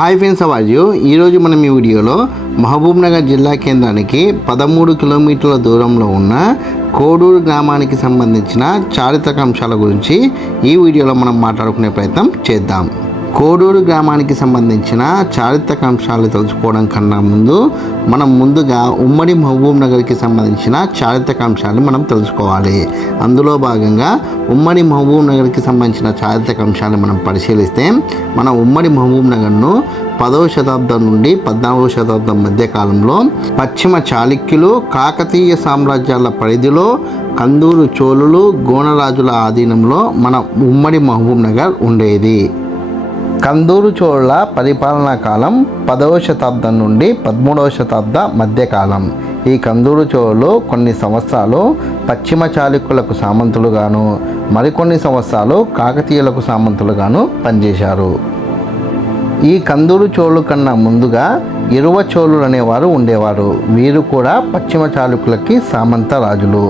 Hi friends అవాజు ఈరోజు మనం ఈ వీడియోలో మహబూబ్నగర్ జిల్లా కేంద్రానికి పదమూడు కిలోమీటర్ల దూరంలో ఉన్న కోడూరు గ్రామానికి సంబంధించిన చారిత్రక అంశాల గురించి ఈ వీడియోలో మనం మాట్లాడుకునే ప్రయత్నం చేద్దాం. కోడూరు గ్రామానికి సంబంధించిన చారిత్రక అంశాలు తెలుసుకోవడం కన్నా ముందు మనం ముందుగా ఉమ్మడి మహబూబ్ నగర్కి సంబంధించిన చారిత్రక అంశాలు మనం తెలుసుకోవాలి. అందులో భాగంగా ఉమ్మడి మహబూబ్ నగర్కి సంబంధించిన చారిత్రక అంశాలు మనం పరిశీలిస్తే మన ఉమ్మడి మహబూబ్ నగర్ను పదవ శతాబ్దం నుండి పద్నాలుగవ శతాబ్దం మధ్య కాలంలో పశ్చిమ చాళుక్యులు కాకతీయ సామ్రాజ్యాల పరిధిలో కందూరు చోళులు గోనరాజుల ఆధీనంలో మన ఉమ్మడి మహబూబ్ నగర్ ఉండేది. కందూరు చోళుల పరిపాలనా కాలం పదవ శతాబ్దం నుండి పదమూడవ శతాబ్ద మధ్యకాలం. ఈ కందూరు చోళులు కొన్ని సంవత్సరాలు పశ్చిమ చాళుక్యులకు సామంతులుగాను మరికొన్ని సంవత్సరాలు కాకతీయులకు సామంతులుగాను పనిచేశారు. ఈ కందూరు చోళు కన్నా ముందుగా ఇరువ చోళులు అనేవారు ఉండేవారు. వీరు కూడా పశ్చిమ చాళుక్యులకి సామంత రాజులు.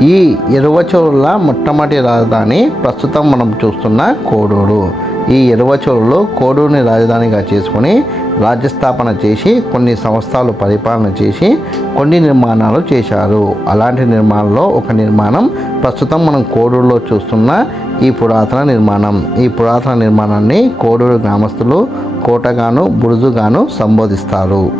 ఈ ఇరువ చోళుల మొట్టమొదటి రాజధాని ప్రస్తుతం మనం చూస్తున్న కోడూరు. ఈ ఇరువ కోడూరుని రాజధానిగా చేసుకొని రాజ్యస్థాపన చేసి కొన్ని సంస్థలు పరిపాలన చేసి కొన్ని నిర్మాణాలు చేశారు. అలాంటి నిర్మాణంలో ఒక నిర్మాణం ప్రస్తుతం మనం కోడూరులో చూస్తున్న ఈ పురాతన నిర్మాణం. ఈ పురాతన నిర్మాణాన్ని కోడూరు గ్రామస్తులు కోటగాను బురుజుగాను సంబోధిస్తారు.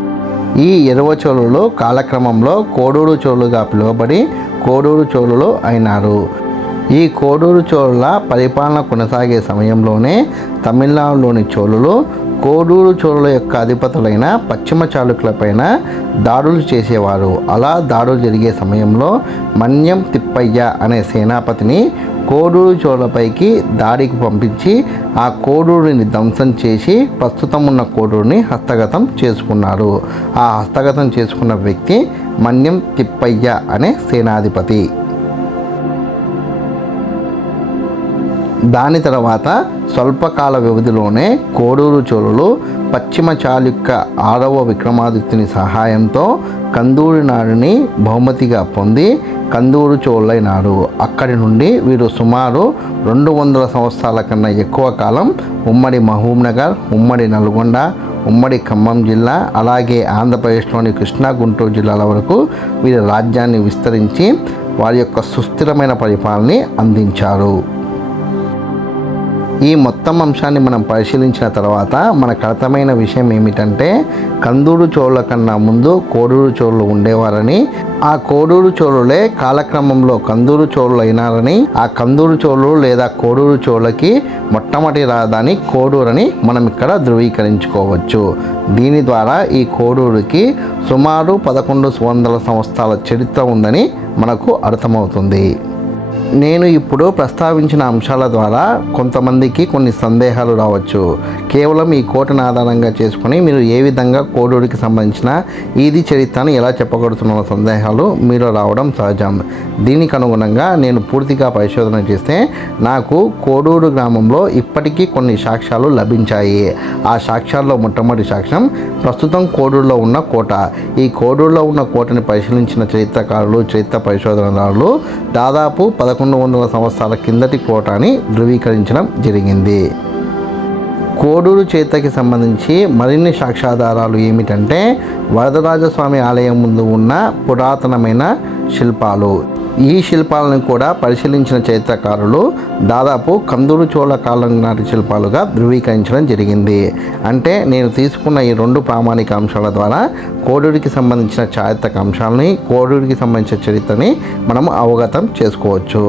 ఈ ఎరువ చోళులు కాలక్రమంలో కోడూరు చోళుగా పిలువబడి కోడూరు చోళులు అయినారు. ఈ కోడూరు చోళుల పరిపాలన కొనసాగే సమయంలోనే తమిళనాడులోని చోళులు కోడూరు చోళుల యొక్క అధిపతులైన పశ్చిమ చాళుక్యులపైన దాడులు చేసేవారు. అలా దాడులు జరిగే సమయంలో మన్యం తిప్పయ్య అనే సేనాపతిని కోడూరు చోళపైకి దాడికి పంపించి ఆ కోడూరుని ధ్వంసం చేసి ప్రస్తుతం ఉన్న కోడూరుని హస్తగతం చేసుకున్నారు ఆ హస్తగతం చేసుకున్న వ్యక్తి మన్యం తిప్పయ్య అనే సేనాధిపతి. దాని తర్వాత స్వల్పకాల వ్యవధిలోనే కోడూరు చోళులు పశ్చిమ చాళుక్య ఆరవ విక్రమాదిత్యుని సహాయంతో కందూరి నాడుని బహుమతిగా పొంది కందూరు చోళ్ళైనాడు అక్కడి నుండి వీరు సుమారు రెండు వందల సంవత్సరాల కన్నా ఎక్కువ కాలం ఉమ్మడి మహబూబ్నగర్ ఉమ్మడి నల్గొండ ఉమ్మడి ఖమ్మం జిల్లా అలాగే ఆంధ్రప్రదేశ్లోని కృష్ణా గుంటూరు జిల్లాల వరకు వీరి రాజ్యాన్ని విస్తరించి వారి యొక్క సుస్థిరమైన పరిపాలనని అందించారు. ఈ మొత్తం అంశాన్ని మనం పరిశీలించిన తర్వాత మనకు అర్థమైన విషయం ఏమిటంటే కందూరు చోళుల కన్నా ముందు కోడూరు చోళులు ఉండేవారని ఆ కోడూరు చోళులే కాలక్రమంలో కందూరు చోళులు అయినారని ఆ కందూరు చోళులు లేదా కోడూరు చోళులకి మొట్టమొదటి రాజధాని కోడూరని మనం ఇక్కడ ధృవీకరించుకోవచ్చు. దీని ద్వారా ఈ కోడూరుకి సుమారు పదకొండు వందల సంవత్సరాల చరిత్ర ఉందని మనకు అర్థమవుతుంది. నేను ఇప్పుడు ప్రస్తావించిన అంశాల ద్వారా కొంతమందికి కొన్ని సందేహాలు రావచ్చు. కేవలం ఈ కోటను ఆధారంగా చేసుకొని మీరు ఏ విధంగా కోడూడికి సంబంధించిన ఈది చరిత్రను ఎలా చెప్పగలుగుతున్న సందేహాలు మీలో రావడం సహజం. దీనికి అనుగుణంగా నేను పూర్తిగా పరిశోధన చేస్తే నాకు కోడూరు గ్రామంలో ఇప్పటికీ కొన్ని సాక్ష్యాలు లభించాయి. ఆ సాక్ష్యాల్లో మొట్టమొదటి సాక్ష్యం ప్రస్తుతం కోడూరులో ఉన్న కోట. ఈ కోడూరులో ఉన్న కోటని పరిశీలించిన చరిత్రకారులు చరిత్ర పరిశోధనదారులు దాదాపు పదకొండు వందల సంవత్సరాల కిందటి కోట అని ధృవీకరించడం జరిగింది. కోడూరు చేతకి సంబంధించి మరిన్ని సాక్ష్యాధారాలు ఏమిటంటే వరదరాజస్వామి ఆలయం ముందు ఉన్న పురాతనమైన శిల్పాలు. ఈ శిల్పాలను కూడా పరిశీలించిన చరిత్రకారులు దాదాపు కందూరు చోళ కాలం నాటి శిల్పాలుగా ధృవీకరించడం జరిగింది. అంటే నేను తీసుకున్న ఈ రెండు ప్రామాణిక అంశాల ద్వారా కోడూరికి సంబంధించిన చారిత్రక అంశాలని కోడూరికి సంబంధించిన చరిత్రని మనం అవగతం చేసుకోవచ్చు.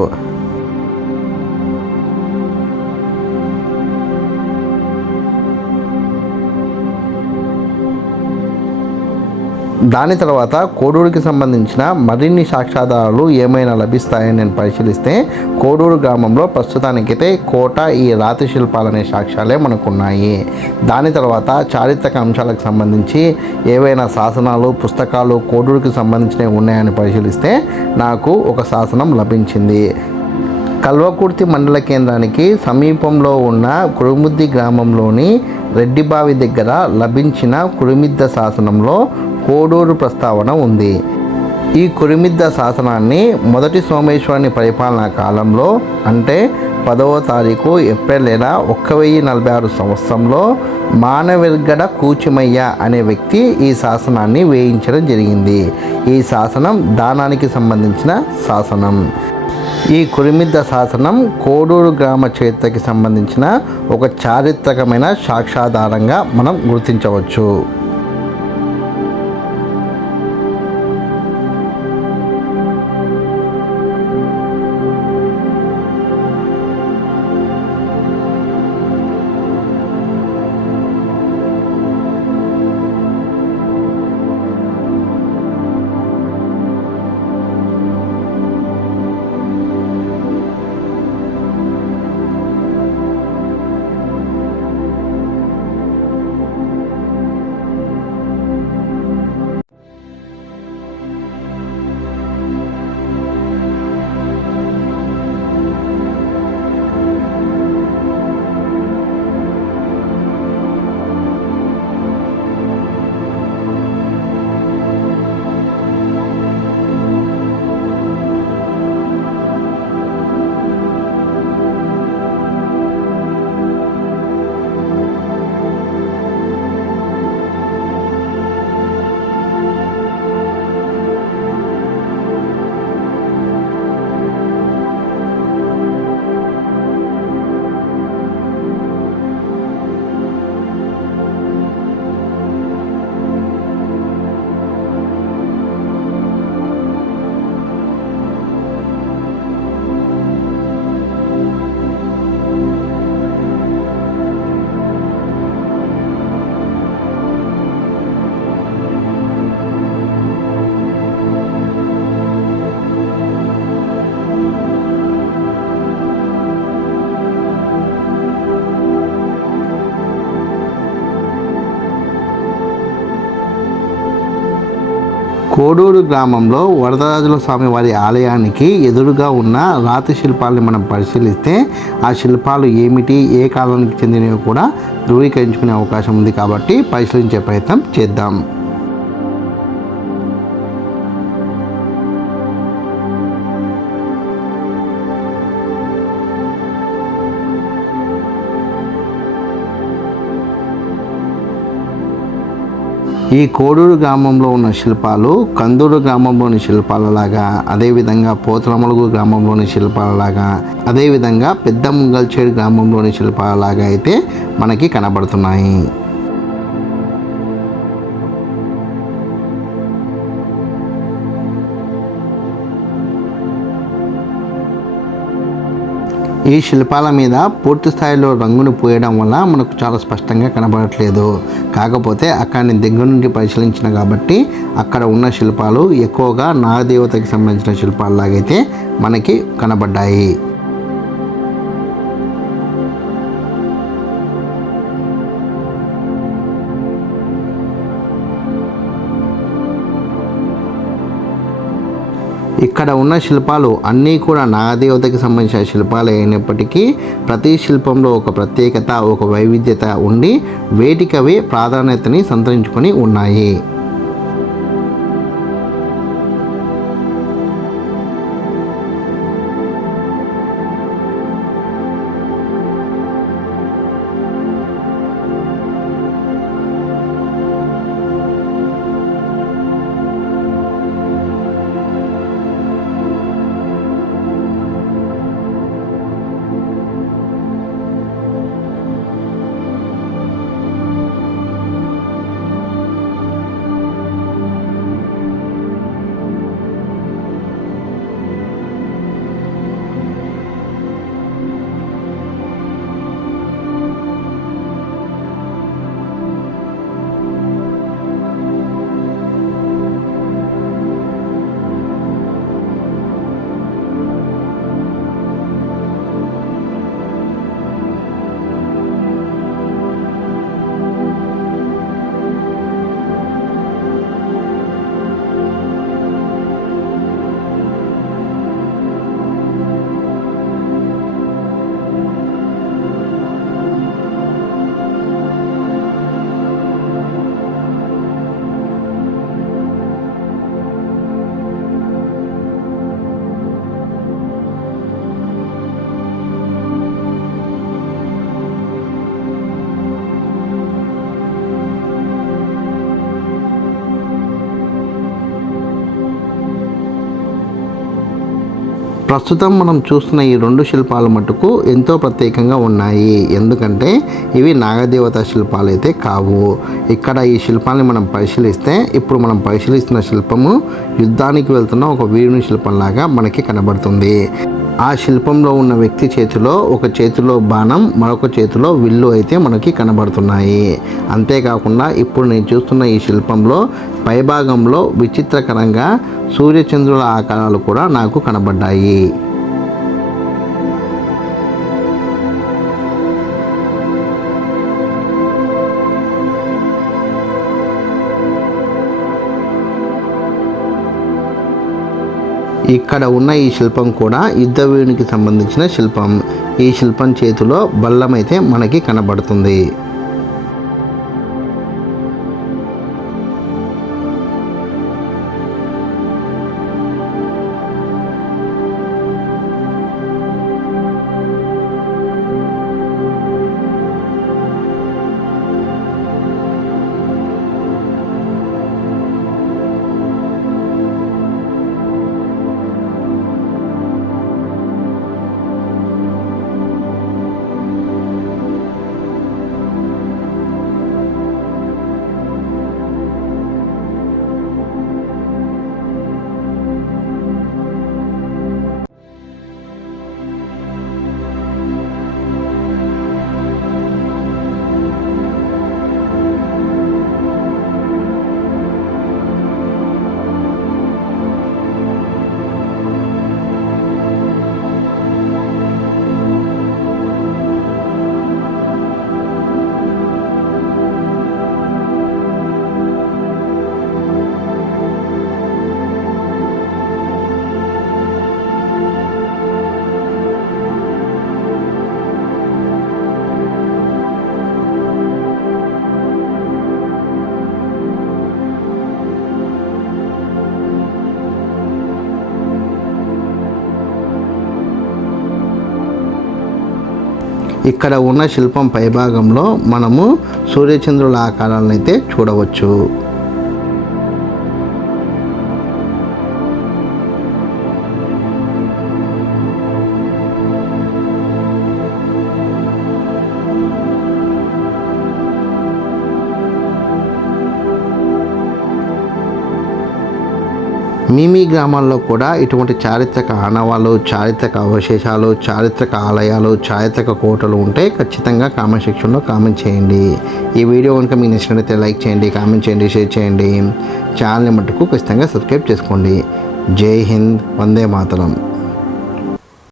దాని తర్వాత కోడూరుకి సంబంధించిన మరిన్ని సాక్ష్యాధారాలు ఏమైనా లభిస్తాయని నేను పరిశీలిస్తే కోడూరు గ్రామంలో ప్రస్తుతానికైతే కోట ఈ రాతి శిల్పాలనే సాక్ష్యాలే మనకున్నాయి. దాని తర్వాత చారిత్రక అంశాలకు సంబంధించి ఏవైనా శాసనాలు పుస్తకాలు కోడూరుకి సంబంధించినవి ఉన్నాయని పరిశీలిస్తే నాకు ఒక శాసనం లభించింది. కల్వకుర్తి మండల కేంద్రానికి సమీపంలో ఉన్న కురుముద్ది గ్రామంలోని రెడ్డిబావి దగ్గర లభించిన కురుమిద్ద శాసనంలో కోడూరు ప్రస్తావన ఉంది. ఈ కురిమిద్ద శాసనాన్ని మొదటి సోమేశ్వరుని పరిపాలనా కాలంలో అంటే పదవ తారీఖు ఏప్రిల్ నెల ఒక్క వెయ్యి నలభై ఆరు సంవత్సరంలో మానవిర్గడ కూచిమయ్య అనే వ్యక్తి ఈ శాసనాన్ని వేయించడం జరిగింది. ఈ శాసనం దానానికి సంబంధించిన శాసనం. ఈ కురిమిద్ద శాసనం కోడూరు గ్రామ చరిత్రకి సంబంధించిన ఒక చారిత్రకమైన సాక్షాధారంగా మనం గుర్తించవచ్చు. కోడూరు గ్రామంలో వరదరాజుల స్వామి వారి ఆలయానికి ఎదురుగా ఉన్న రాతి శిల్పాలని మనం పరిశీలిస్తే ఆ శిల్పాలు ఏమిటి ఏ కాలానికి చెందినవి కూడా ధృవీకరించుకునే అవకాశం ఉంది కాబట్టి పరిశీలించే ప్రయత్నం చేద్దాం. ఈ కోడూరు గ్రామంలో ఉన్న శిల్పాలు కందూరు గ్రామంలోని శిల్పాలలాగా అదేవిధంగా పోతలమలుగు గ్రామంలోని శిల్పాలలాగా అదేవిధంగా పెద్ద ముంగల్చేడు గ్రామంలోని శిల్పాలలాగా అయితే మనకి కనబడుతున్నాయి. ఈ శిల్పాల మీద పూర్తి స్థాయిలో రంగును పూయడం వల్ల మనకు చాలా స్పష్టంగా కనబడట్లేదు. కాకపోతే అక్కడిని దగ్గర నుండి పరిశీలించిన కాబట్టి అక్కడ ఉన్న శిల్పాలు ఎక్కువగా నాగదేవతకి సంబంధించిన శిల్పాలలాగైతే మనకి కనబడ్డాయి. ఇక్కడ ఉన్న శిల్పాలు అన్నీ కూడా నాగదేవతకి సంబంధించిన శిల్పాలు అయినప్పటికీ ప్రతి శిల్పంలో ఒక ప్రత్యేకత ఒక వైవిధ్యత ఉండి వేటికవే ప్రాధాన్యతని సంతరించుకొని ఉన్నాయి. ప్రస్తుతం మనం చూస్తున్న ఈ రెండు శిల్పాలు మటుకు ఎంతో ప్రత్యేకంగా ఉన్నాయి. ఎందుకంటే ఇవి నాగదేవత శిల్పాలు అయితే కావు. ఇక్కడ ఈ శిల్పాన్ని మనం పరిశీలిస్తే ఇప్పుడు మనం పరిశీలిస్తున్న శిల్పము యుద్ధానికి వెళ్తున్న ఒక వీరుని శిల్పంలాగా మనకి కనబడుతుంది. ఆ శిల్పంలో ఉన్న వ్యక్తి చేతిలో ఒక చేతిలో బాణం మరొక చేతిలో విల్లు అయితే మనకి కనబడుతున్నాయి. అంతేకాకుండా ఇప్పుడు నేను చూస్తున్న ఈ శిల్పంలో పైభాగంలో విచిత్రకరంగా సూర్యచంద్రుల ఆకారాలు కూడా నాకు కనబడ్డాయి. ఇక్కడ ఉన్న ఈ శిల్పం కూడా యుద్ధ సంబంధించిన శిల్పం. ఈ శిల్పం చేతిలో బల్లం అయితే మనకి కనబడుతుంది. ఇక్కడ ఉన్న శిల్పం పైభాగంలో మనము సూర్యచంద్రుల ఆకారాలను అయితే చూడవచ్చు. మీ మీ గ్రామాల్లో కూడా ఇటువంటి చారిత్రక ఆనవాలు చారిత్రక అవశేషాలు చారిత్రక ఆలయాలు చారిత్రక కోటలు ఉంటే ఖచ్చితంగా కామెంట్ సెక్షన్లో కామెంట్ చేయండి. ఈ వీడియో కనుక మీకు నచ్చినట్లయితే లైక్ చేయండి కామెంట్ చేయండి షేర్ చేయండి. ఛానల్ని మటుకు ఖచ్చితంగా సబ్స్క్రైబ్ చేసుకోండి. జై హింద్ వందే మాతరం.